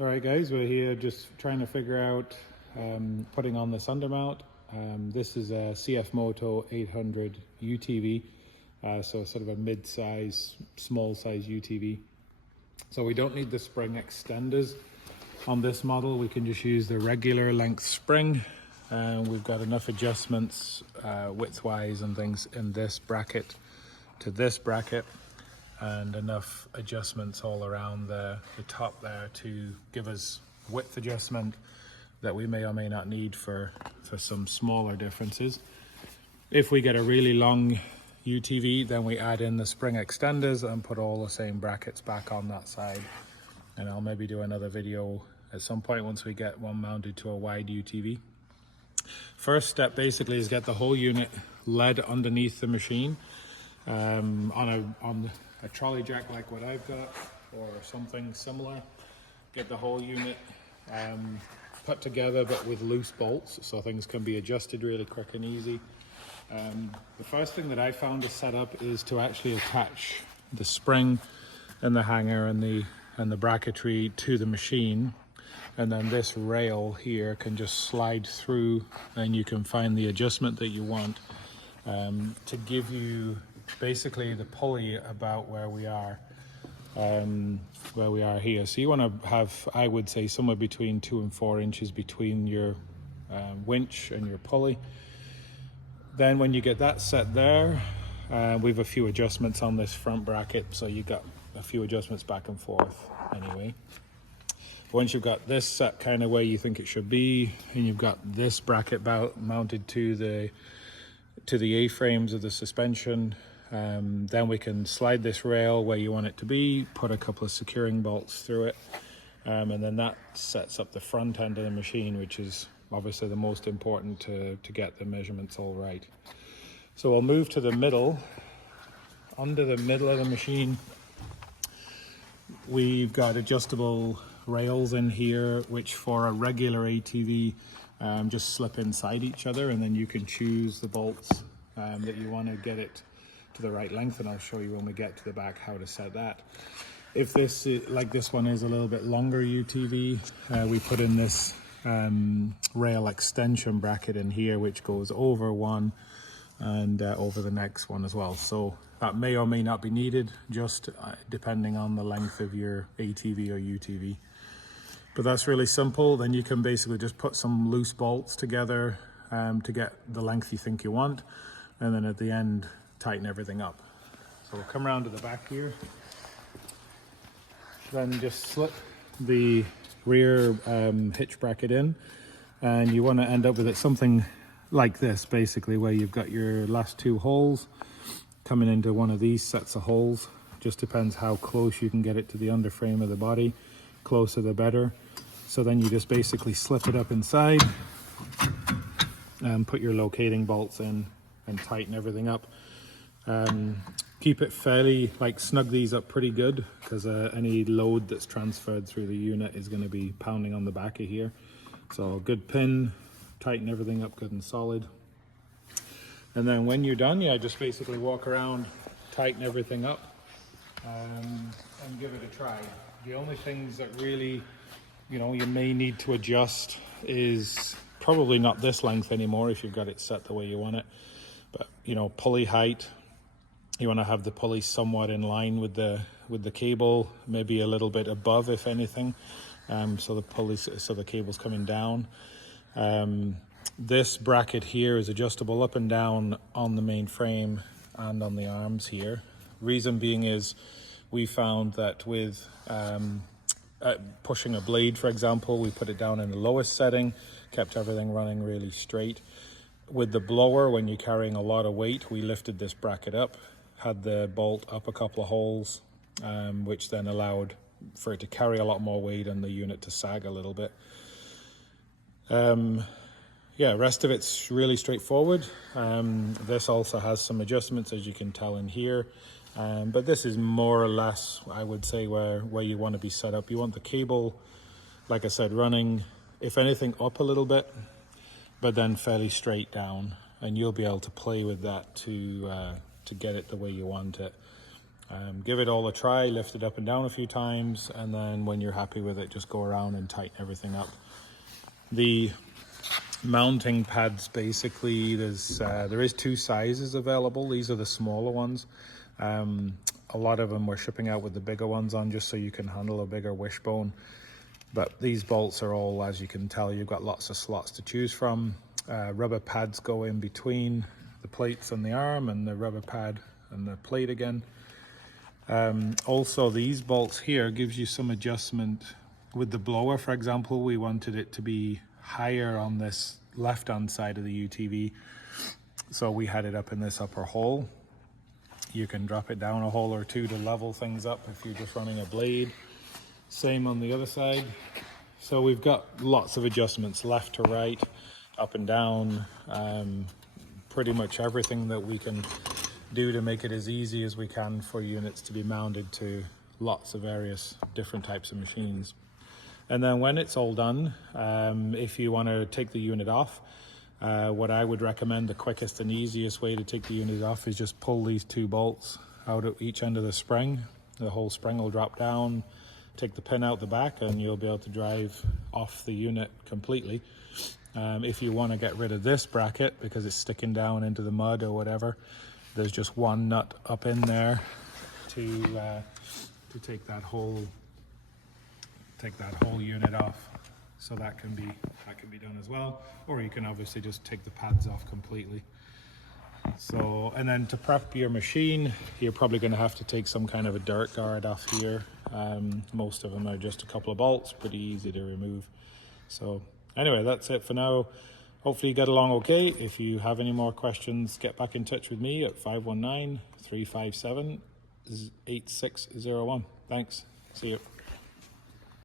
All right, guys, we're here just trying to figure out putting on this undermount. This is a CF Moto 800 UTV, so sort of a mid-size, small-size UTV. So we don't need the spring extenders on this model. We can just use the regular length spring. We've got enough adjustments width-wise and things in this bracket to this bracket, and enough adjustments all around the top there to give us width adjustment that we may or may not need for some smaller differences. If we get a really long UTV, then we add in the spring extenders and put all the same brackets back on that side. And I'll maybe do another video at some point once we get one mounted to a wide UTV. First step basically is get the whole unit led underneath the machine on a trolley jack like what I've got, or something similar. Get the whole unit put together but with loose bolts so things can be adjusted really quick and easy. The first thing that I found to set up is to actually attach the spring and the hanger and the bracketry to the machine, and then this rail here can just slide through and you can find the adjustment that you want to give you basically the pulley about where we are here. So you want to have, I would say, somewhere between 2 and 4 inches between your winch and your pulley. Then when you get that set there, we have a few adjustments on this front bracket, so you got a few adjustments back and forth anyway. Once you've got this set kind of where you think it should be, and you've got this bracket mounted to the A-frames of the suspension, then we can slide this rail where you want it to be, put a couple of securing bolts through it, and then that sets up the front end of the machine, which is obviously the most important to get the measurements all right. So we'll move to the middle. Under the middle of the machine, we've got adjustable rails in here, which for a regular ATV just slip inside each other, and then you can choose the bolts that you want to get it to the right length, and I'll show you when we get to the back how to set that. If this like this one is a little bit longer UTV, we put in this rail extension bracket in here, which goes over one and over the next one as well. So that may or may not be needed, just depending on the length of your ATV or UTV. But that's really simple. Then you can basically just put some loose bolts together to get the length you think you want, and then at the end tighten everything up. So we'll come around to the back here, then just slip the rear hitch bracket in, and you want to end up with it something like this, basically, where you've got your last 2 holes coming into one of these sets of holes. Just depends how close you can get it to the underframe of the body. Closer the better. So then you just basically slip it up inside and put your locating bolts in and tighten everything up. Keep it fairly, snug these up pretty good, because any load that's transferred through the unit is going to be pounding on the back of here. So a good pin, tighten everything up good and solid. And then when you're done, just basically walk around, tighten everything up, and give it a try. The only things that really, you may need to adjust is probably not this length anymore if you've got it set the way you want it. But, pulley height, you want to have the pulley somewhat in line with the cable, maybe a little bit above, if anything, so the cable's coming down. This bracket here is adjustable up and down on the main frame and on the arms here. Reason being is we found that with pushing a blade, for example, we put it down in the lowest setting, kept everything running really straight. With the blower, when you're carrying a lot of weight, we lifted this bracket up, had the bolt up a couple of holes, which then allowed for it to carry a lot more weight and the unit to sag a little bit. Rest of it's really straightforward. This also has some adjustments, as you can tell in here, but this is more or less, I would say, where you want to be set up. You want the cable, like I said, running, if anything, up a little bit, but then fairly straight down, and you'll be able to play with that to get it the way you want it. Give it all a try, lift it up and down a few times, and then when you're happy with it, just go around and tighten everything up. The mounting pads, basically, there is 2 sizes available. These are the smaller ones. A lot of them we're shipping out with the bigger ones on, just so you can handle a bigger wishbone. But these bolts are all, as you can tell, you've got lots of slots to choose from. Rubber pads go in between the plates and the arm, and the rubber pad and the plate again. Also, these bolts here gives you some adjustment. With the blower, for example, we wanted it to be higher on this left-hand side of the UTV, so we had it up in this upper hole. You can drop it down a hole or two to level things up if you're just running a blade. Same on the other side. So we've got lots of adjustments, left to right, up and down, pretty much everything that we can do to make it as easy as we can for units to be mounted to lots of various different types of machines. And then when it's all done, if you want to take the unit off, what I would recommend, the quickest and easiest way to take the unit off, is just pull these 2 bolts out at each end of the spring. The whole spring will drop down, take the pin out the back, and you'll be able to drive off the unit completely. If you want to get rid of this bracket because it's sticking down into the mud or whatever, there's just 1 nut up in there to take that whole unit off. So that can be done as well, or you can obviously just take the pads off completely. So, and then to prep your machine, you're probably going to have to take some kind of a dirt guard off here. Most of them are just a couple of bolts, pretty easy to remove. So anyway, that's it for now. Hopefully you get along okay. If you have any more questions, get back in touch with me at 519-357-8601. Thanks. See you.